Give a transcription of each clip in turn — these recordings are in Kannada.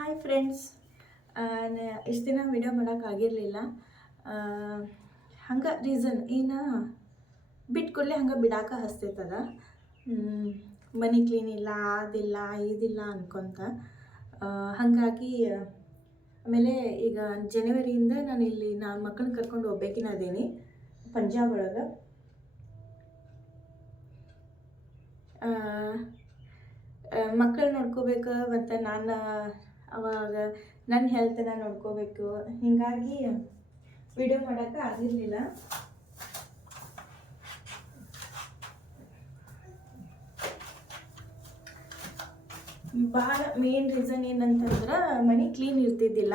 ಹಾಯ್ ಫ್ರೆಂಡ್ಸ್ ಇಷ್ಟು ದಿನ ವಿಡಿಯೋ ಮಾಡೋಕ್ಕಾಗಿರಲಿಲ್ಲ ಹಂಗೆ ರೀಸನ್ ಏನು? ಬಿಟ್ಟು ಕೂಡಲೇ ಹಂಗೆ ಬಿಡಾಕ ಹಸ್ತೈತದ. ಮನಿ ಕ್ಲೀನ್ ಇಲ್ಲ, ಅದಿಲ್ಲ, ಇದಿಲ್ಲ ಅನ್ಕೊಂತ. ಹಾಗಾಗಿ, ಆಮೇಲೆ ಈಗ ಜನವರಿಯಿಂದ ನಾನು ಇಲ್ಲಿ ನಾನು ಮಕ್ಕಳನ್ನ ಕರ್ಕೊಂಡು ಹೋಗ್ಬೇಕಿನ ಅದೇನಿ ಪಂಜಾಬ್ ಒಳಗೆ ಮಕ್ಕಳು ನೋಡ್ಕೋಬೇಕು, ಮತ್ತು ನಾನು ಅವಾಗ ನನ್ನ ಹೆಲ್ತನ್ನ ನೋಡ್ಕೋಬೇಕು. ಹೀಗಾಗಿ ವಿಡಿಯೋ ಮಾಡೋಕ್ಕೆ ಆಗಿರಲಿಲ್ಲ ಭಾಳ ಮೇನ್ ರೀಸನ್ ಏನಂತಂದ್ರೆ ಮನೆ ಕ್ಲೀನ್ ಇರ್ತಿದ್ದಿಲ್ಲ.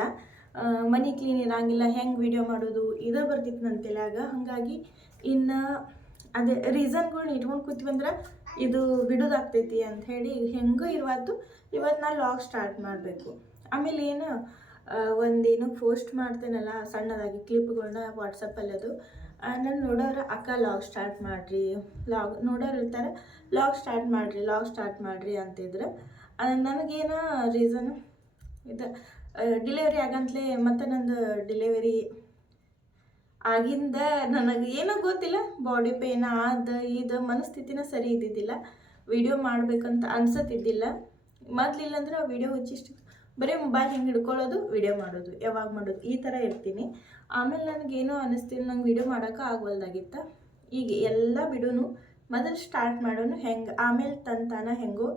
ಮನೆ ಕ್ಲೀನ್ ಇರಂಗಿಲ್ಲ, ಹೆಂಗೆ ವಿಡಿಯೋ ಮಾಡೋದು, ಇದೇ ಬರ್ತಿತ್ತು ನನ್ನ ತಲೆಯಾಗ. ಹಾಗಾಗಿ ಇನ್ನು ಅದೇ ರೀಸನ್ಗಳ್ನ ಇಟ್ಕೊಂಡು ಕೂತ್ವಂದ್ರೆ ಇದು ಬಿಡೋದಾಗ್ತೈತಿ ಹೇಳಿ ಹೆಂಗೂ ಇರುವತ್ತು ಇವತ್ತು ನಾನು ಲಾಗ್ ಸ್ಟಾರ್ಟ್ ಮಾಡಬೇಕು. ಆಮೇಲೆ ಏನು ಒಂದೇನು ಪೋಸ್ಟ್ ಮಾಡ್ತೇನಲ್ಲ ಸಣ್ಣದಾಗಿ ಕ್ಲಿಪ್ಗಳನ್ನ ವಾಟ್ಸಪ್ಪಲ್ಲಿ ಅದು. ನಾನು ನೋಡೋರು ಅಕ್ಕ ಲಾಗ್ ಸ್ಟಾರ್ಟ್ ಮಾಡಿರಿ ಲಾಗ್ ನೋಡೋರು ಇರ್ತಾರೆ ಲಾಗ್ ಸ್ಟಾರ್ಟ್ ಮಾಡಿರಿ ಲಾಗ್ ಸ್ಟಾರ್ಟ್ ಮಾಡಿರಿ ಅಂತಿದ್ರೆ ನನಗೇನೋ ರೀಸನ್ ಇದು ಡಿಲೆವರಿ ಆಗಂತಲೇ ಮತ್ತು ನಂದು ಡಿಲಿವರಿ ಆಗಿಂದ ನನಗೆ ಏನೋ ಗೊತ್ತಿಲ್ಲ ಬಾಡಿ ಪೇನ್ ಆದ ಇದು ಮನಸ್ಥಿತಿನ ಸರಿ ಇದ್ದಿದ್ದಿಲ್ಲ ವಿಡಿಯೋ ಮಾಡಬೇಕಂತ ಅನ್ಸತ್ತಿದ್ದಿಲ್ಲ. ಆ ವಿಡಿಯೋ ಹುಚ್ಚಿಷ್ಟು, ಬರೀ ಮೊಬೈಲ್ ಹಿಂಗೆ ಹಿಡ್ಕೊಳ್ಳೋದು ವಿಡಿಯೋ ಮಾಡೋದು, ಯಾವಾಗ ಮಾಡೋದು, ಈ ಥರ ಇರ್ತೀನಿ. ಆಮೇಲೆ ನನಗೇನೋ ಅನ್ನಿಸ್ತೀನಿ ನಂಗೆ ವಿಡಿಯೋ ಮಾಡೋಕೆ ಆಗ್ವಲ್ದಾಗಿತ್ತ. ಈಗ ಎಲ್ಲ ಬಿಡೋನು ಮೊದಲು ಸ್ಟಾರ್ಟ್ ಮಾಡೋನು ಹೆಂಗೆ, ಆಮೇಲೆ ತಂತಾನ ಹೆಂಗೋ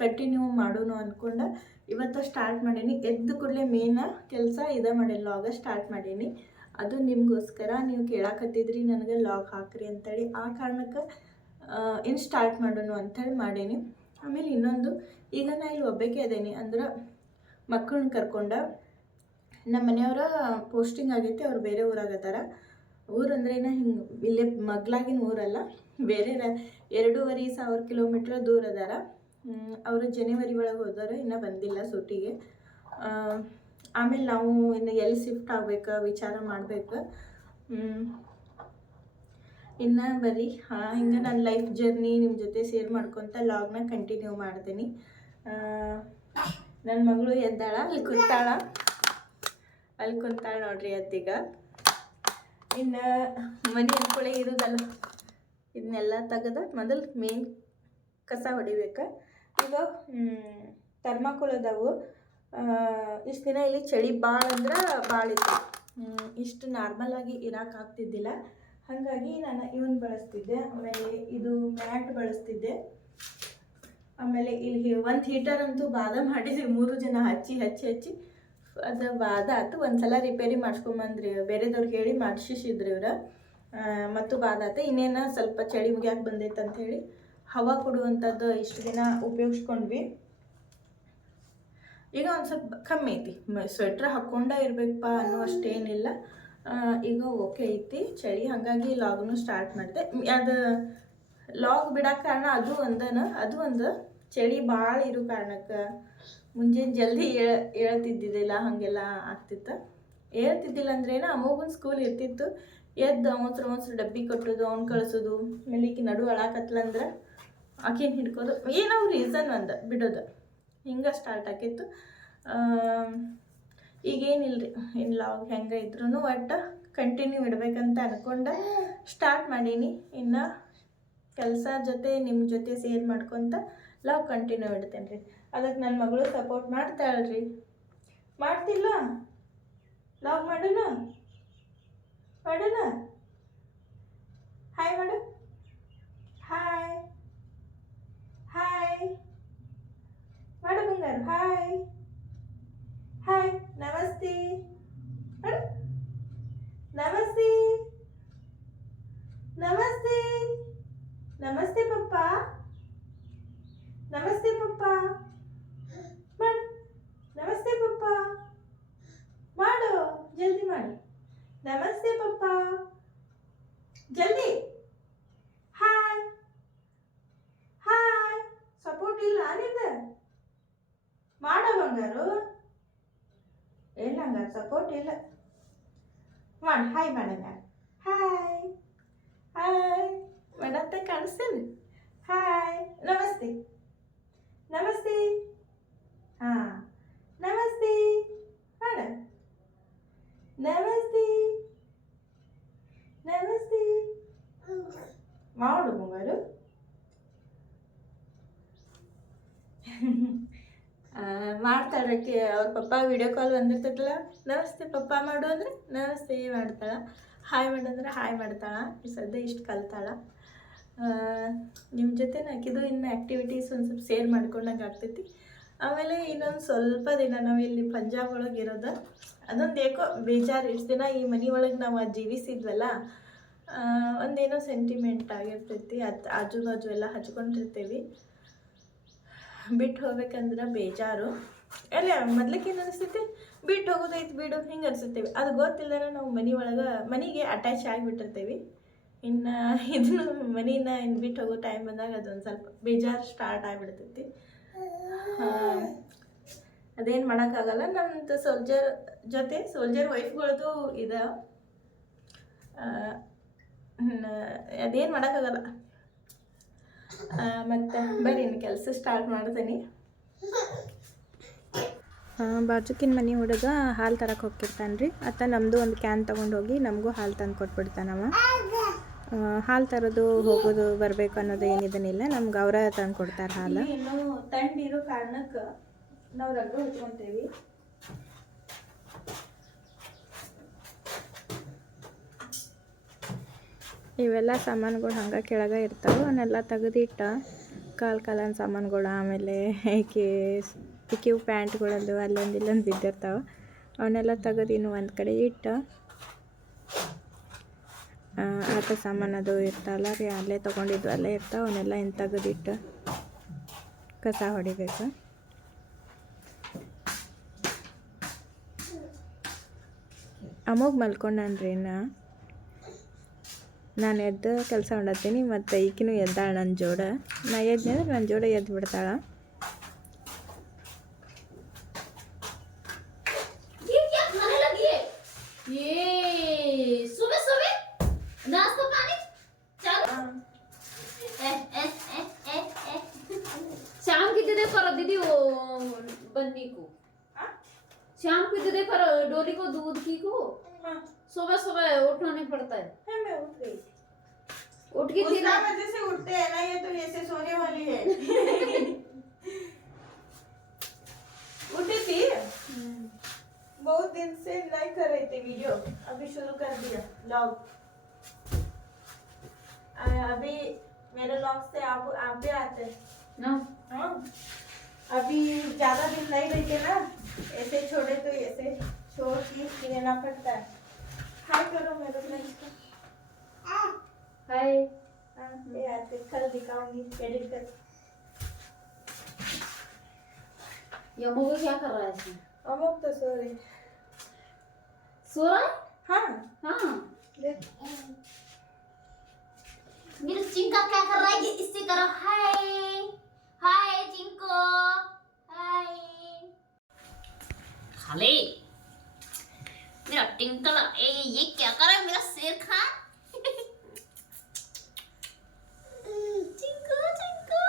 ಕಂಟಿನ್ಯೂ ಮಾಡೋನು ಅಂದ್ಕೊಂಡು ಇವತ್ತು ಸ್ಟಾರ್ಟ್ ಮಾಡೀನಿ. ಎದ್ದು ಕೂಡಲೇ ಮೇನ ಕೆಲಸ ಇದೇ ಮಾಡಿಲ್ಲ ಲಾಗ ಸ್ಟಾರ್ಟ್ ಮಾಡೀನಿ. ಅದು ನಿಮಗೋಸ್ಕರ ನೀವು ಕೇಳಾಕತ್ತಿದ್ರಿ, ನನಗೆ ಲಾಗ್ ಹಾಕ್ರಿ ಅಂತೇಳಿ. ಆ ಕಾರಣಕ್ಕೆ ಇನ್ ಸ್ಟಾರ್ಟ್ ಮಾಡೋಣ ಅಂತೇಳಿ ಮಾಡೇನಿ. ಆಮೇಲೆ ಇನ್ನೊಂದು, ಈಗ ನಾ ಇಲ್ಲಿ ಒಬ್ಬಕ್ಕೆ ಅದೇನಿ ಅಂದ್ರೆ ಮಕ್ಕಳನ್ನ ಕರ್ಕೊಂಡ ನಮ್ಮ ಮನೆಯವರ ಪೋಸ್ಟಿಂಗ್ ಆಗೈತೆ, ಅವ್ರು ಬೇರೆ ಊರಾಗತ್ತಾರ. ಊರಂದ್ರೇನ ಹಿಂಗೆ, ಇಲ್ಲೇ ಮಗ್ಲಾಗಿನ ಊರಲ್ಲ, ಬೇರೆ ಎರಡೂವರೆ ಸಾವಿರ ಕಿಲೋಮೀಟ್ರ್ ದೂರ ಅದಾರ. ಅವರು ಜನವರಿ ಒಳಗೆ ಹೋದಾರ ಇನ್ನೂ ಬಂದಿಲ್ಲ ಸೂಟಿಗೆ. ಆಮೇಲೆ ನಾವು ಇನ್ನು ಎಲ್ಲಿ ಶಿಫ್ಟ್ ಆಗ್ಬೇಕು ವಿಚಾರ ಮಾಡಬೇಕು. ಇನ್ನು ಬರ್ರಿ ಹಾಂ ಹಿಂಗೆ ನನ್ನ ಲೈಫ್ ಜರ್ನಿ ನಿಮ್ಮ ಜೊತೆ ಶೇರ್ ಮಾಡ್ಕೊತ ಲಾಗ್ನ ಕಂಟಿನ್ಯೂ ಮಾಡ್ತೀನಿ. ನನ್ನ ಮಗಳು ಎದ್ದಾಳ, ಅಲ್ಲಿ ಕುಂತಾಳ. ಅಲ್ಲಿ ಕುಂತಾಳ ನೋಡ್ರಿ ಅತ್ತೀಗ. ಇನ್ನು ಮನೆ ಅನ್ಕೊಳ್ಳೆ ಇರೋದಲ್ಲ ಇದನ್ನೆಲ್ಲ ತೆಗೆದ ಮೊದಲು ಮೇನ್ ಕಸ ಹೊಡಿಬೇಕು. ಈಗ ಥರ್ಮಾಕೋಲ್ ಅದಾವು ಇಷ್ಟು ದಿನ ಇಲ್ಲಿ ಚಳಿ ಭಾಳ ಅಂದ್ರೆ ಭಾಳ ಇತ್ತು. ಇಷ್ಟು ನಾರ್ಮಲ್ ಆಗಿ ಇರಕ್ಕೆ ಆಗ್ತಿದ್ದಿಲ್ಲ. ಹಾಗಾಗಿ ನಾನು ಇವನ್ ಬಳಸ್ತಿದ್ದೆ. ಆಮೇಲೆ ಇದು ಮ್ಯಾಟ್ ಬಳಸ್ತಿದ್ದೆ. ಆಮೇಲೆ ಇಲ್ಲಿ ಒಂದು ಹೀಟರ್ ಅಂತೂ ಬಾದ ಮಾಡಿದ್ವಿ. ಮೂರು ಜನ ಹಚ್ಚಿ ಹಚ್ಚಿ ಹಚ್ಚಿ. ಅದು ಬಾದ ಆತು. ಒಂದ್ಸಲ ರಿಪೇರಿ ಮಾಡಿಸ್ಕೊಂಬಂದ್ರಿ ಬೇರೆದವ್ರಿಗೆ ಹೇಳಿ ಮಾಡಿಸಿದ್ರು ಇವ್ರು. ಮತ್ತು ಬಾದ ಆಯ್ತು ಇನ್ನೇನು ಸ್ವಲ್ಪ ಚಳಿ ಮುಗಿಯಾಕೆ ಬಂದೈತೆ ಹೇಳಿ ಹವಾ ಕೊಡುವಂಥದ್ದು ಇಷ್ಟು ದಿನ ಉಪಯೋಗಿಸ್ಕೊಂಡ್ವಿ. ಈಗ ಒಂದು ಸ್ವಲ್ಪ ಕಮ್ಮಿ ಐತಿ. ಸ್ವೆಟ್ರ್ ಹಾಕ್ಕೊಂಡೇ ಇರಬೇಕಪ್ಪ ಅನ್ನೋ ಅಷ್ಟೇನಿಲ್ಲ ಈಗ ಓಕೆ ಐತಿ. ಚಳಿ ಹಾಗಾಗಿ ಲಾಗ್ನು ಸ್ಟಾರ್ಟ್ ಮಾಡಿದೆ. ಅದು ಲಾಗ್ ಬಿಡಕ್ಕೆ ಕಾರಣ ಅದು ಒಂದನ, ಅದು ಒಂದು ಚಳಿ ಭಾಳ ಇರೋ ಕಾರಣಕ್ಕೆ ಮುಂಜಾನೆ ಜಲ್ದಿ ಏಳ ಏಳ್ತಿದ್ದಿದ್ದಿಲ್ಲ, ಹಾಗೆಲ್ಲ ಆಗ್ತಿತ್ತು. ಹೇಳ್ತಿದ್ದಿಲ್ಲ ಅಂದ್ರೇನು ಅಮ್ಮಗೂ ಸ್ಕೂಲ್ ಇರ್ತಿತ್ತು. ಎದ್ದು ಅವಸರ ಅವಸರ ಡಬ್ಬಿ ಕಟ್ಟೋದು, ಅವ್ನು ಕಳಿಸೋದು ಆಮೇಲೆ ಈಕಿ ನಡು ಅಳಾಕತ್ಲಂದ್ರೆ ಆಕೆ ಹಿಡ್ಕೋದು. ಏನೋ ರೀಸನ್ ಒಂದು ಬಿಡೋದು. ಹಿಂಗೆ ಸ್ಟಾರ್ಟ್ ಆಕಿತ್ತು ರೀ ಇನ್ನು ಲಾಗ್ ಹೆಂಗೆ ಇದ್ರೂ ಒಟ್ಟು ಕಂಟಿನ್ಯೂ ಇಡ್ಬೇಕಂತ ಅಂದ್ಕೊಂಡು ಸ್ಟಾರ್ಟ್ ಮಾಡೀನಿ. ಇನ್ನು ಕೆಲಸ ಜೊತೆ ನಿಮ್ಮ ಜೊತೆ ಸೇರ್ ಮಾಡ್ಕೊತ ಲಾಗ್ ಕಂಟಿನ್ಯೂ ಇಡ್ತೇನೆ ರೀ ಅದಕ್ಕೆ ನನ್ನ ಮಗಳು ಸಪೋರ್ಟ್ ಮಾಡ್ತಾಳ್ರಿ. ಮಾಡ್ತಿಲ್ಲ? ಲಾಗ್ ಮಾಡೋಣ ಮಾಡೋಣ ಹಾಯ್ ಮಾಡು. ಹಾಯ್ ಮಾಡು ಬಂಗಾರು ಹಾಯ್ ಹಾಯ್ ನಮಸ್ತೆ ಮಾಡು ನಮಸ್ತೆ ನಮಸ್ತೆ ನಮಸ್ತೆ ಪಪ್ಪ ನಮಸ್ತೆ ಪಪ್ಪ ಮಾಡು ನಮಸ್ತೆ ಪಪ್ಪ ಮಾಡು ಜಲ್ದಿ ಮಾಡು ನಮಸ್ತೆ ಪಪ್ಪ ಜಲ್ದಿ ಹಾಯ್ ಹಾಯ್ ಸಪೋರ್ಟ್ ಇಲ್ಲ ನಿಂದ గారు వెళ్ళాం గారు సపోర్ట్ వెళ్ళ మేడం హాయ్ మేడం గారు హాయ్ హాయ్ మేడంతా కలిసింది హాయ్ నమస్తే నమస్తే నమస్తే మేడం నమస్తే నమస్తే మామిడి గారు ಮಾಡ್ತಾಳಕ್ಕೆ ಅವ್ರ ಪಪ್ಪ ವಿಡಿಯೋ ಕಾಲ್ ಬಂದಿರ್ತೈತಲ್ಲ, ನಮಸ್ತೆ ಪಪ್ಪ ಮಾಡು ಅಂದರೆ, ನಮಸ್ತೆ ಮಾಡ್ತಾಳೆ. ಹಾಯ್ ಮಾಡಂದ್ರೆ ಹಾಯ್ ಮಾಡ್ತಾಳೆ. ಸದ್ಯ ಇಷ್ಟು ಕಲ್ತಾಳೆ. ನಿಮ್ಮ ಜೊತೆ ನಾಕಿದು ಇನ್ನು ಆ್ಯಕ್ಟಿವಿಟೀಸ್ ಒಂದು ಸ್ವಲ್ಪ ಶೇರ್ ಮಾಡ್ಕೊಂಡಂಗೆ ಆಗ್ತೈತಿ. ಆಮೇಲೆ ಇನ್ನೊಂದು ಸ್ವಲ್ಪ ದಿನ ನಾವು ಇಲ್ಲಿ ಪಂಜಾಬ್ ಒಳಗೆ ಇರೋದು. ಅದೊಂದು ಏಕೋ ಬೇಜಾರು, ಇಷ್ಟು ದಿನ ಈ ಮನೆ ಒಳಗೆ ನಾವು ಜೀವಿಸಿದ್ವಲ್ಲ ಒಂದೇನೋ ಸೆಂಟಿಮೆಂಟ್ ಆಗಿರ್ತೈತಿ. ಅದು ಆಜು ಬಾಜು ಎಲ್ಲ ಹಚ್ಕೊಂಡಿರ್ತೀವಿ. ಬಿಟ್ಟು ಹೋಗ್ಬೇಕಂದ್ರೆ ಬೇಜಾರು. ಎಲ್ಲ ಮೊದ್ಲಕ್ಕೆ ಏನು ಅನಿಸ್ತೈತಿ ಬಿಟ್ಟು ಹೋಗೋದೈತಿ ಬಿಡು, ಹಿಂಗೆ ಅನ್ಸುತ್ತೇವೆ ಅದು ಗೊತ್ತಿಲ್ಲದ ನಾವು ಮನೆ ಒಳಗೆ, ಮನೆಗೆ ಅಟ್ಯಾಚ್ ಆಗಿಬಿಟ್ಟಿರ್ತೀವಿ. ಇನ್ನು ಇದನ್ನು ಮನಿನ ಇನ್ನು ಬಿಟ್ಟು ಹೋಗೋ ಟೈಮ್ ಬಂದಾಗ ಅದೊಂದು ಸ್ವಲ್ಪ ಬೇಜಾರು ಸ್ಟಾರ್ಟ್ ಆಗಿಬಿಡ್ತೈತಿ. ಅದೇನು ಮಾಡೋಕ್ಕಾಗಲ್ಲ. ನಮ್ಮದು ಸೋಲ್ಜರ್ ಜೊತೆ ಸೋಲ್ಜರ್ ವೈಫ್ಗಳದು ಇದು. ಅದೇನು ಮಾಡೋಕ್ಕಾಗಲ್ಲ. ಮತ್ತು ಬರ್ರಿ ಇನ್ನು ಕೆಲಸ ಸ್ಟಾರ್ಟ್ ಮಾಡ್ತೀನಿ. ಬಾಜುಕಿನ ಮನೆ ಹುಡುಗ ಹಾಲು ತರಕ್ಕೆ ಹೋಗಿರ್ತಾನೆ ರೀ ಅತ್ತ ನಮ್ಮದು ಒಂದು ಕ್ಯಾನ್ ತೊಗೊಂಡು ಹೋಗಿ ನಮಗೂ ಹಾಲು ತಂದು ಕೊಟ್ಬಿಡ್ತಾನವ. ಹಾಲು ತರೋದು ಹೋಗೋದು ಬರಬೇಕು ಅನ್ನೋದು ಏನಿದನಿಲ್ಲ ನಮ್ಗೆ ಅವರ ತಂದು ಕೊಡ್ತಾರೆ ಹಾಲು. ತಂಡಿರೋ ಕಾರಣಕ್ಕೆ ನಾವು ರಗ್ಗ ಹಚ್ಕೊತೇವಿ ಇವೆಲ್ಲ ಸಾಮಾನುಗಳು ಹಂಗೆ ಕೆಳಗೆ ಇರ್ತಾವೆ. ಅವನ್ನೆಲ್ಲ ತೆಗೆದಿಟ್ಟ ಕಾಲು ಕಾಲನ ಸಾಮಾನುಗಳು, ಆಮೇಲೆ ಕೇಸ್ ಈಕಿವು ಪ್ಯಾಂಟ್ಗಳಂದು ಅಲ್ಲೊಂದು ಇಲ್ಲೊಂದು ಬಿದ್ದಿರ್ತಾವೆ. ಅವನ್ನೆಲ್ಲ ತೆಗೆದು ಇನ್ನು ಒಂದು ಕಡೆ ಇಟ್ಟು ಆತ ಸಾಮಾನು ಅದು ಇರ್ತಾವಲ್ಲ ರೀ, ಅಲ್ಲೇ ತೊಗೊಂಡಿದ್ದು ಅಲ್ಲೇ ಇರ್ತಾವೆ. ಅವನ್ನೆಲ್ಲ ಇನ್ನು ತೆಗೆದಿಟ್ಟು ಕಸ ಹೊಡಿಬೇಕು. ಅಮೋಗ್ ಮಲ್ಕೊಂಡನ್ರಿ ನಾ ನಾನು ಎದ್ದು ಕೆಲಸ ಮಾಡತ್ತೀನಿ ಮತ್ತು ಈಕಿನೂ ಎದ್ದಾಳ ನನ್ನ ಜೋಡ ನಾ ಎದ್ದೆ ಅಂದ್ರೆ ನನ್ನ ಜೋಡ ಎದ್ದು ಬಿಡ್ತಾಳ ये क्या खाने लगी है ये सुबह सुबह नाश्ता पानी चलो ए, ए, ए, ए, ए। शाम की दे दे पर दीदी वो बन्नी को शाम की दे दे पर डोली को दूध की को सुबह सुबह उठाने पड़ता है। उठ के फिर वजह से उठते हैं ना ये तो ऐसे सोने वाली है। उठी थी? बहुत दिन से नहीं कर रहे थे वीडियो। अभी शुरू कर दिया लॉग अभी मेरे लॉग से आप आप भी आते हैं। ना। हाँ। अभी ज़्यादा दिन नहीं रहते ना ऐसे छोड़े तो ऐसे छोड़ के लेना पड़ता है। हाय करो मेरे फ्रेंड्स को हाय। हाँ, ये कल दिखाऊँगी एडिट कर। ये मोगो क्या कर रहा है इसमें? अमुक तो सो रहे। सो रहा है? हाँ। हाँ। देख। मेरा चिंका क्या कर रहा है ये इससे करो हाय। हाय चिंको हाय। खाले। मेरा टिंकल ए ये क्या कर रहा है मेरा शेर खान? चिंको चिंको।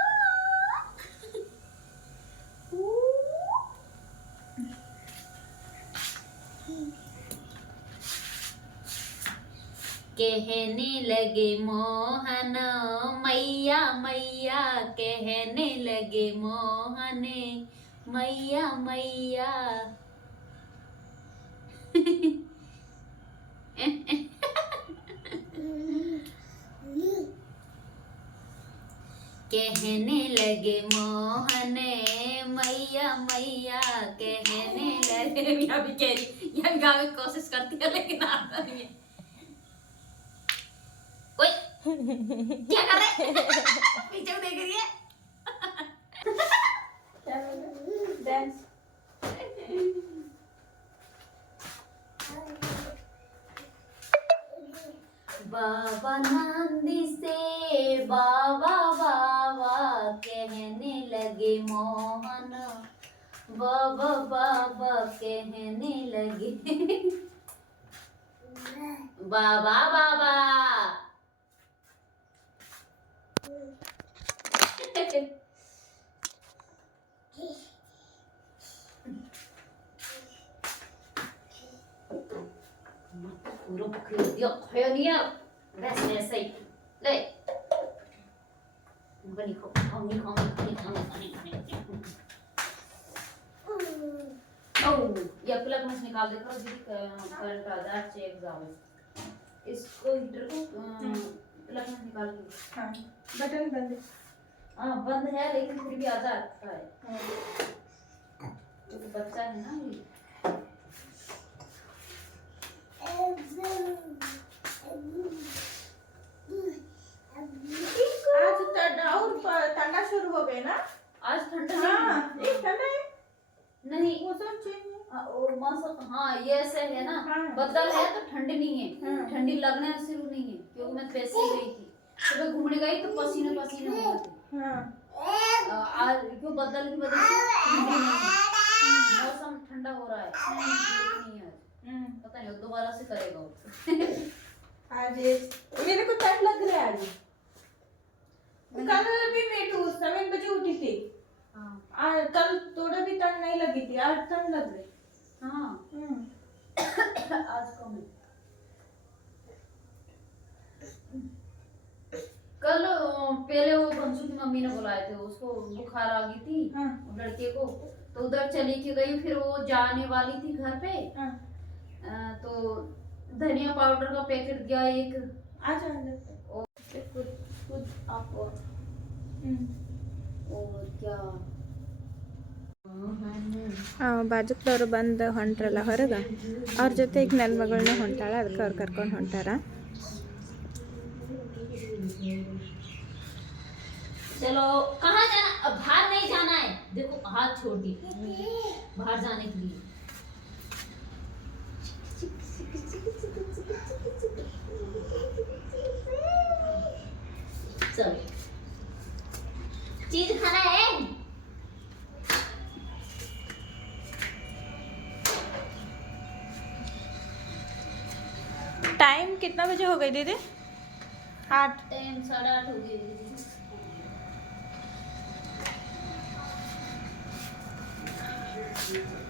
कहने लगे मोहन मैया मैया। कहने लगे मोहन मैया मैया। लगे मोहन, मैया मैया, कहने लगे। यहाँ भी कह रही यहाँ गावे की कोशिश करती है, लेकिन आता नहीं है। क्या कर रहे? पीछे देख रही है। बाबा बाबा Grup kerja kaya ni ya, dah selesai. Leh, bukan ikut, kau ni kau ni kau ni kau ni kau ni. Oh, ya pelak mas nikal dekar jadi kan kan pada cek zaman. इसको हीटर को हाँ, हाँ। प्लग में निकाल के हाँ बटन बंद है। हाँ बंद है लेकिन फिर भी आधा आता अच्छा है। हाँ। क्योंकि तो बच्चा है ना ये। आज तो ठंडा शुरू हो गए ना? आज ठंडा हाँ, ठंडा है? नहीं। मौसम चेंज है। मौसम हाँ ये ऐसे है ना हाँ। बदल है तो ठंडी नहीं है। हाँ। ठंडी लगने शुरू नहीं है क्योंकि मैं पैसे गई थी। सुबह घूमने गई तो पसीने पसीने हो गए हाँ। आज क्यों बदल की वजह से? है मौसम ठंडा हो रहा है। नहीं है। पता नहीं दोबारा से करेगा आज मेरे को ठंड लग रहा है आज। कल भी मैं तो सेवन बजे उठी थी। हाँ। कल थोड़ा भी ठंड नहीं लगी थी आज ठंड लग रही। हाँ। हम्म, आज कम है कल पहले वो बंसू की मम्मी ने बुलाए थे उसको बुखार आ गई थी हाँ। लड़के को। तो उधर चली की गई फिर वो जाने वाली थी घर पे। हाँ। अ, तो धनिया पाउडर का पैकेट दिया एक। आज और कुछ कुछ हम्म। और क्या? ಬಾಜುಕ್ದವ್ರು ಬಂದು ಹೊಂಟ್ರಲ್ಲ ಹೊರಗೆ ಅವ್ರ ಜೊತೆಗೆ ನನ್ನ ಮಗಳನ್ನ ಹೊಂಟಾಳ ಅದಕ್ಕೆ ಅವ್ರು ಕರ್ಕೊಂಡು ಹೊಂಟಾರ चलो कहाँ जाना अब बाहर नहीं जाना है देखो हाथ छोड़ दी बाहर जाने के लिए चलो चीज खाना है टाइम कितना बजे हो गई दीदी? आठ साढ़े आठ हो गई आजा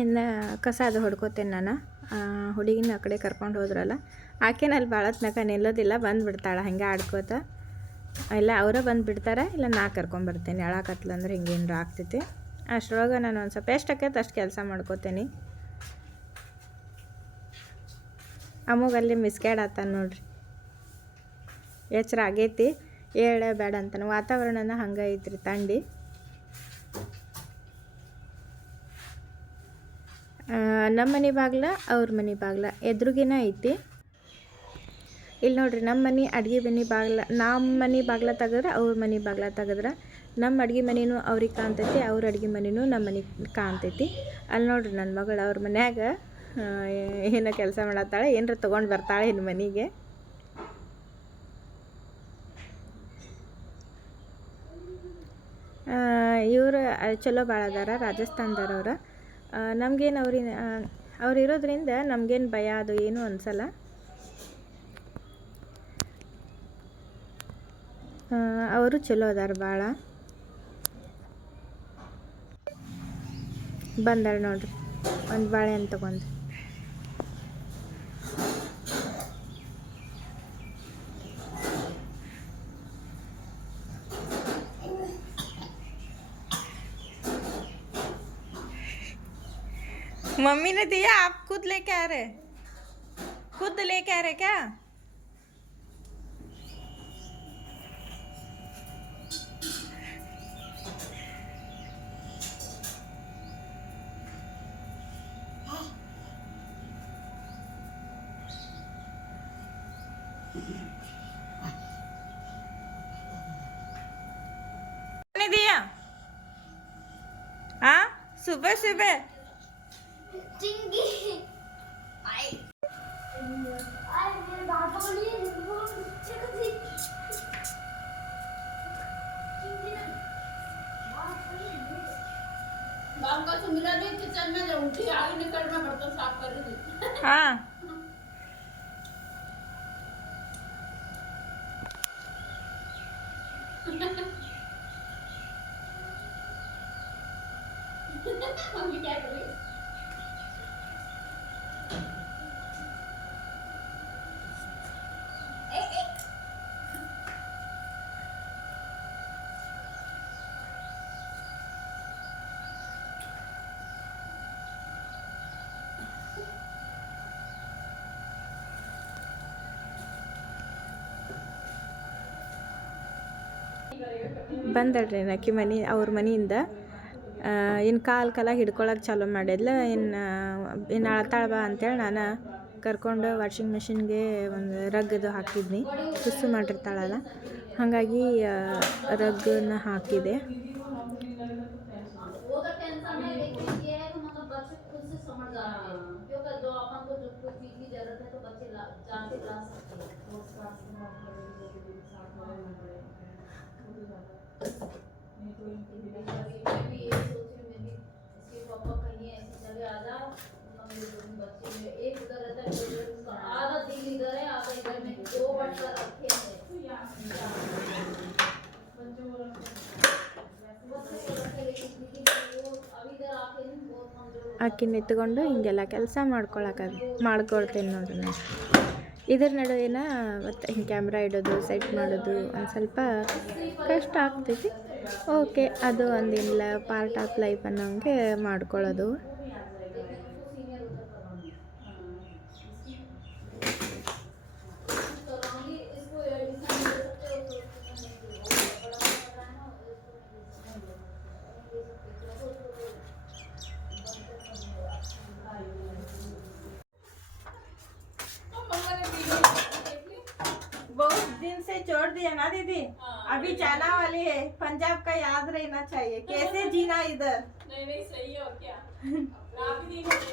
ಇನ್ನು ಕಸ ಅದು ಹೊಡ್ಕೋತೇನೆ ನಾನು. ಹುಡುಗಿನ ಆ ಕಡೆ ಕರ್ಕೊಂಡು ಹೋದ್ರಲ್ಲ, ಆಕೆನ ಅಲ್ಲಿ ಭಾಳತ್ನಾಗ ನಿಲ್ಲೋದಿಲ್ಲ, ಬಂದುಬಿಡ್ತಾಳೆ, ಹಂಗೆ ಆಡ್ಕೋತ. ಇಲ್ಲ, ಅವರೇ ಬಂದು ಬಿಡ್ತಾರೆ, ಇಲ್ಲ ನಾ ಕರ್ಕೊಂಬರ್ತೇನೆ ಅಂದ್ರೆ ಹಿಂಗೇನಾರ ಆಗ್ತೈತಿ. ಅಷ್ಟರೊಳಗೆ ನಾನು ಒಂದು ಸ್ವಲ್ಪ ಎಷ್ಟು ಆಕೈತೆ ಅಷ್ಟು ಕೆಲಸ ಮಾಡ್ಕೋತೇನೆ. ಅಮ್ಮಗ ಅಲ್ಲಿ ಆತ ನೋಡ್ರಿ. ಎಚ್ಚರ ಆಗೈತಿ ಹೇಳ ಬೇಡ ಅಂತಾನೆ. ವಾತಾವರಣನ ಹಂಗೆ ಐತ್ರಿ ತಂಡಿ. ನಮ್ಮ ಮನೆ ಬಾಗ್ಲ, ಅವ್ರ ಮನೆ ಬಾಗ್ಲ ಎದುರುಗಿನ ಐತಿ. ಇಲ್ಲಿ ನೋಡ್ರಿ, ನಮ್ಮ ಮನೆ ಅಡುಗೆ ಮನೆ ಬಾಗ್ಲ, ನಮ್ಮ ಮನೆ ಬಾಗ್ಲ ತೆಗೆದ್ರೆ ಅವ್ರ ಮನೆ ಬಾಗ್ಲ ತೆಗೆದ್ರೆ. ನಮ್ಮ ಅಡುಗೆ ಮನೆಯೂ ಅವ್ರಿಗೆ ಕಾಣ್ತೈತಿ, ಅವ್ರ ಅಡುಗೆ ಮನೆಯೂ ನಮ್ಮ ಮನೆ ಕಾಣ್ತೈತಿ. ಅಲ್ಲಿ ನೋಡ್ರಿ ನನ್ನ ಮಗಳು ಅವ್ರ ಮನ್ಯಾಗ ಏನೋ ಕೆಲಸ ಮಾಡತ್ತಾಳೆ, ಏನರ ತೊಗೊಂಡು ಬರ್ತಾಳೆ ಇನ್ನು ಮನೆಗೆ. ಇವರು ಚಲೋ ಭಾಳ ಅದಾರ ರಾಜಸ್ಥಾನದವ್ರವ್ರು ನಮ್ಗೇನು ಅವ್ರಿನ ಅವ್ರು ಇರೋದ್ರಿಂದ ನಮ್ಗೇನು ಭಯ ಅದು ಏನು ಅನ್ಸಲ್ಲ. ಅವರು ಚಲೋ ಅದಾರ ಭಾಳ ಬಂದಾಳ ನೋಡ್ರಿ, ಒಂದು ಬಾಳೆಹಣ್ಣು ತಗೊಂಡು. मम्मी ने दिया, आप खुद लेके आ रहे खुद लेके आ रहे क्या? दिया। हाँ सुबह सुबह Ah. ಬಂದಳ್ರಿ ನಕ್ಕಿ ಮನೆ, ಅವ್ರ ಮನೆಯಿಂದ. ಇನ್ನು ಕಾಲು ಕಾಲ ಹಿಡ್ಕೊಳಕ್ಕೆ ಚಾಲೂ ಮಾಡಿದ್ಲ. ಇನ್ನು ಇನ್ನು ಅಳ್ತಾಳ ಬಾ ಅಂತೇಳಿ ನಾನು ಕರ್ಕೊಂಡು ವಾಷಿಂಗ್ ಮಿಷಿನ್ಗೆ ಒಂದು ರಗ್ಗದು ಹಾಕಿದ್ನಿ. ಸುಸ್ಸು ಮಾಡಿರ್ತಾಳಲ್ಲ. ಹಾಗಾಗಿ ರಗ್ಗನ್ನ ಹಾಕಿದೆ. ಆಕಿ ನಿಂತ್ಕೊಂಡು ಹಿಂಗೆಲ್ಲ ಕೆಲಸ ಮಾಡ್ಕೊಳಕ, ಮಾಡ್ಕೊಳ್ತೀನಿ ನೋಡ್ರಿ ನಾನು. ಇದ್ರ ನಡುವಿನ ಮತ್ತು ಹಿಂಗೆ ಕ್ಯಾಮ್ರಾ ಇಡೋದು ಸೆಟ್ ಮಾಡೋದು, ಒಂದು ಸ್ವಲ್ಪ ಕಷ್ಟ ಆಗ್ತೈತಿ. ಓಕೆ ಅದು ಒಂದಿಲ್ಲ ಪಾರ್ಟ್ ಆಫ್ ಲೈಫ್ ಅನ್ನೋಂಗೆ ಮಾಡ್ಕೊಳ್ಳೋದು. कैसे जीना इधर नहीं नहीं सही हो क्या ना भी नहीं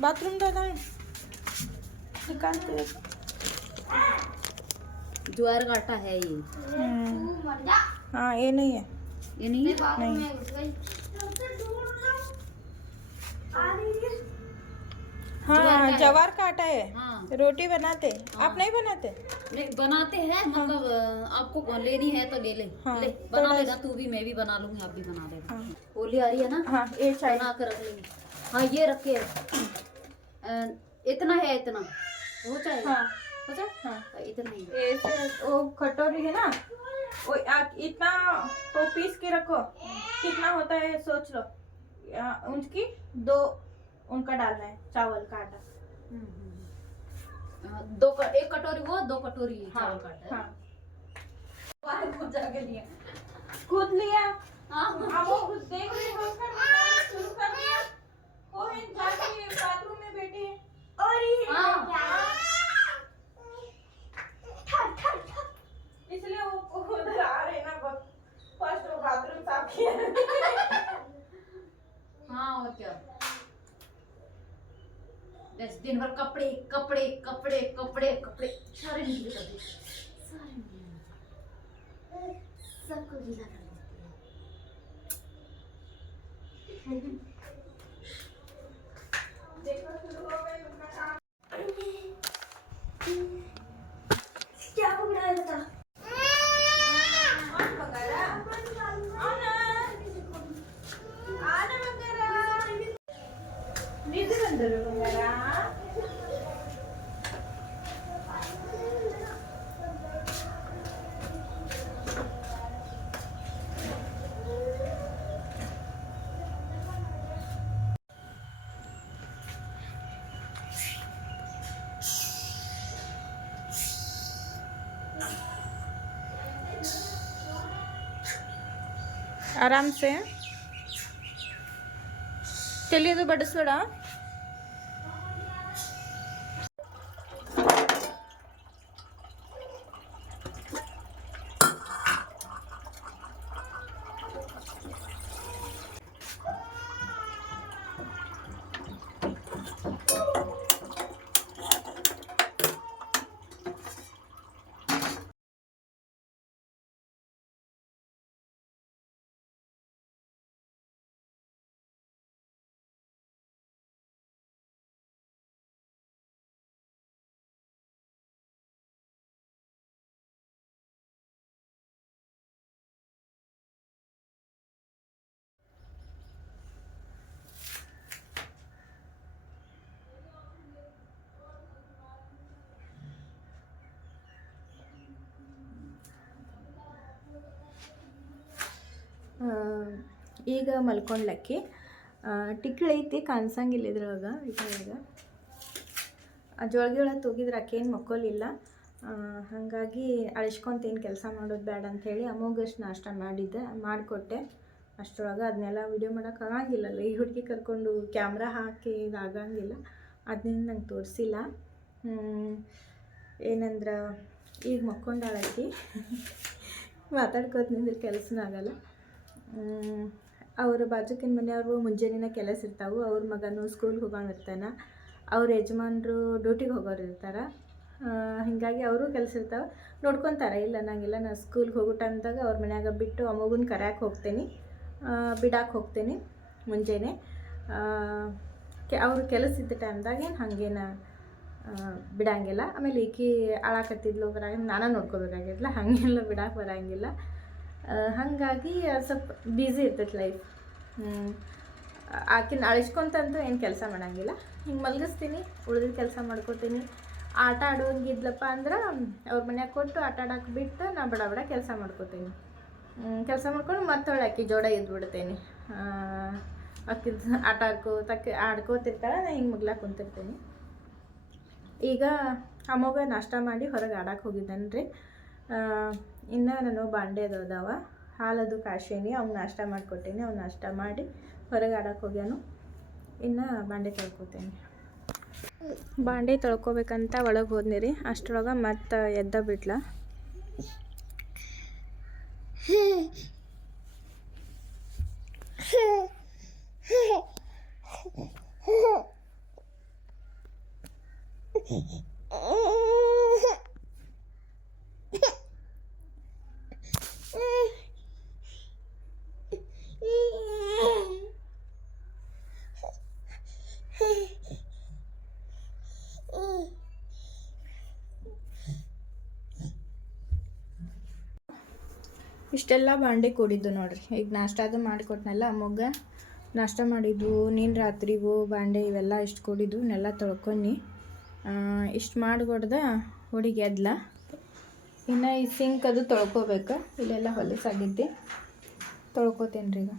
बाथरूम दादा निकाल के ज्वार का आटा है ये। हाँ ये नहीं है। ये नहीं है? नहीं। हाँ जवार का आटा है। हाँ। रोटी बनाते? हाँ। आप नहीं बनाते? नहीं बनाते हैं मतलब अ, आपको लेनी है तो ले ले। हाँ, ले बना लेना तू भी मैं भी बना लूँगी आप भी बना लेना। हाँ। होली आ रही है ना? हाँ ये बना कर रख लेंगे। हाँ ये रखे। इतना है इतना। हो जाए हाँ। हो जाए? हाँ। इतना ही। ये वो कटोरी है ना वो इतना को पीस के रखो कितना होता है सोच लो। उनकी दो उनका डालना है चावल का आटा। दो क- एक कटोरी वो दो कटोरी चावल का आटा हाँ। बाहर जाके कूद लिया। हाँ। अब वो खुद देख रही हो शुरू कर। दिया कोहेन जाके बाथरूम में बैठे हैं। और ये हाँ। इसलिए वो उधर आ रहे ना फ़र्स्ट वो बाथरूम साफ़ किया हाँ और क्या बस दिन भर कपड़े कपड़े कपड़े कपड़े कपड़े। सारे नीचे कर देते आराम से। चलिए तो बड़ा ಈಗ ಮಲ್ಕೊಂಡ್ಲಕ್ಕಿ ಟಿಕ್ಳೈತಿ, ಕಾಣಿಸಂಗಿಲ್ಲ ಇದ್ರೊಳಗೆ ಇದ್ರೊಳಗೆ ಆ ಜೋಳಿಗೆ ಒಳಗೆ ತೊಗಿದ್ರೆ ಆಕೇನು ಮಕ್ಕೋಲಿಲ್ಲ. ಹಾಗಾಗಿ ಅಳಿಸ್ಕೊಂತೇನು ಕೆಲಸ ಮಾಡೋದು ಬೇಡ ಅಂಥೇಳಿ ಅಮೋಘಷ್ಟು ನಾಷ್ಟ ಮಾಡಿದ್ದೆ, ಮಾಡಿಕೊಟ್ಟೆ. ಅಷ್ಟರೊಳಗೆ ಅದನ್ನೆಲ್ಲ ವಿಡಿಯೋ ಮಾಡೋಕೆ ಆಗಂಗಿಲ್ಲಲ್ಲ. ಈ ಹುಡುಗಿ ಕರ್ಕೊಂಡು ಕ್ಯಾಮ್ರಾ ಹಾಕಿ ಇದಾಗಂಗಿಲ್ಲ ಅದನ್ನ ನಂಗೆ ತೋರಿಸಿಲ್ಲ. ಏನಂದ್ರೆ, ಈಗ ಮಕ್ಕೊಂಡಾಳಕ್ಕೆ. ಮಾತಾಡ್ಕೋತ ನಿಂದ್ರೆ ಕೆಲಸನೂ ಆಗಲ್ಲ ಅವ್ರ ಬಾಜುಕಿನ ಮನೆಯವರು ಮುಂಜಾನೆ ಕೆಲಸ ಇರ್ತಾವೆ. ಅವ್ರ ಮಗನೂ ಸ್ಕೂಲ್ಗೆ ಹೋಗೋನಿರ್ತಾನೆ ಅವ್ರ ಯಜಮಾನರು ಡ್ಯೂಟಿಗೆ ಹೋಗೋರು ಇರ್ತಾರೆ. ಹೀಗಾಗಿ ಅವರು ಕೆಲಸ ಇರ್ತಾವೆ. ನೋಡ್ಕೊತಾರೆ, ಇಲ್ಲ ನಂಗೆಲ್ಲ, ನಾನು ಸ್ಕೂಲ್ಗೆ ಹೋಗೋ ಟೈಮ್ದಾಗ ಅವ್ರ ಮನ್ಯಾಗ ಬಿಟ್ಟು ಆ ಮಗುನ ಕರ್ಯಾಕೆ ಹೋಗ್ತೀನಿ. ಬಿಡಾಕೆ ಹೋಗ್ತೀನಿ ಮುಂಜಾನೆ. ಕೆ, ಅವರು ಕೆಲಸ ಇದ್ದ ಟೈಮ್ದಾಗ ಏನು ಹಾಗೇನ ಬಿಡಂಗಿಲ್ಲ. ಆಮೇಲೆ ಈಕಿ ಆಳಾಕತ್ತಿದ್ಲು ಬರಾಗ ನಾನು ನೋಡ್ಕೋಬೇಕಾಗಿತ್ತಲ್ಲ ಹಾಗೆಲ್ಲ ಬಿಡಕ್ಕೆ ಬರಂಗಿಲ್ಲ. ಹಾಗಾಗಿ ಸ್ವಲ್ಪ ಬ್ಯುಸಿ ಇರ್ತೈತೆ ಲೈಫ್ ಆಕಿನ ಅಳಿಸ್ಕೊಂತಂತೂ ಏನು ಕೆಲಸ ಮಾಡಂಗಿಲ್ಲ. ಹಿಂಗೆ ಮಲಗಿಸ್ತೀನಿ ಉಳಿದಿದ್ದ ಕೆಲಸ ಮಾಡ್ಕೋತೀನಿ. ಆಟ ಆಡೋಂಗಿದ್ಲಪ್ಪ ಅಂದ್ರೆ ಅವ್ರ ಮನ್ಯಾಗ ಕೊಟ್ಟು ಆಟ ಆಡಕ್ಕೆ ಬಿಟ್ಟು ನಾ ಬಡ ಬಡ ಕೆಲಸ ಮಾಡ್ಕೋತೀನಿ. ಕೆಲಸ ಮಾಡ್ಕೊಂಡು ಮತ್ತೆ ಆಕಿ ಜೋಡ ಎದ್ದು ಬಿಡ್ತೇನೆ ಅಕ್ಕಿದ ಆಟ ಆಡ್ಕೋತಕ್ಕೆ ಆಡ್ಕೋತಿರ್ತಾಳೆ ನಾನು ಹಿಂಗೆ ಮಗ್ಲಾಕ್ ಕುಂತಿರ್ತೀನಿ. ಈಗ ಅಮ್ಮಗ ನಾಷ್ಟ ಮಾಡಿ ಹೊರಗೆ ಆಡಕ್ಕೆ ಹೋಗಿದ್ದಾನೆ ರೀ ಇನ್ನು ನಾನು ಬಾಂಡೆದು ಅದಾವ, ಹಾಲದು ಕಾಶೀನಿ ಅವ್ನು ನಾಷ್ಟ ಮಾಡಿಕೊಟ್ಟೀನಿ, ಅವ್ನು ನಾಷ್ಟ ಮಾಡಿ ಹೊರಗೆ ಆಡೋಕೆ ಹೋಗ್ಯಾನು. ಇನ್ನು ಬಾಂಡೆ ತೊಳ್ಕೊತೇನೆ. ಬಾಂಡೆ ತೊಳ್ಕೊಬೇಕಂತ ಒಳಗೆ ಹೋದ್ನಿ ರೀ ಅಷ್ಟರೊಳಗೆ ಮತ್ತೆ ಎದ್ದ ಬಿಟ್ಲ. ಇಷ್ಟೆಲ್ಲ ಬಾಂಡೆ ಕೂಡಿದ್ದು ನೋಡ್ರಿ. ಈಗ ನಾಷ್ಟ ಅದು ಮಾಡಿಕೊಟ್ನಲ್ಲ ಅಮ್ಮಗ. ನಾಷ್ಟ ಮಾಡಿದ್ದು ನೀನು ರಾತ್ರಿಗೂ ಬಾಂಡೆ ಇವೆಲ್ಲ ಇಷ್ಟು ಕೂಡಿದ್ವು ನೆಲ್ಲ ತೊಳ್ಕೊಂಡು ಇಷ್ಟು ಮಾಡಿಕೊಡ್ದ ಹುಡುಗಿ ಎದ್ಲ ಇನ್ನು ಈ ಸಿಂಕ್ ಅದು ತೊಳ್ಕೊಬೇಕು. ಇಲ್ಲೆಲ್ಲ ಹೊಲಸಾಗಿದ್ದೆ. ತೊಳ್ಕೊತೇನೆ ರೀ ಈಗ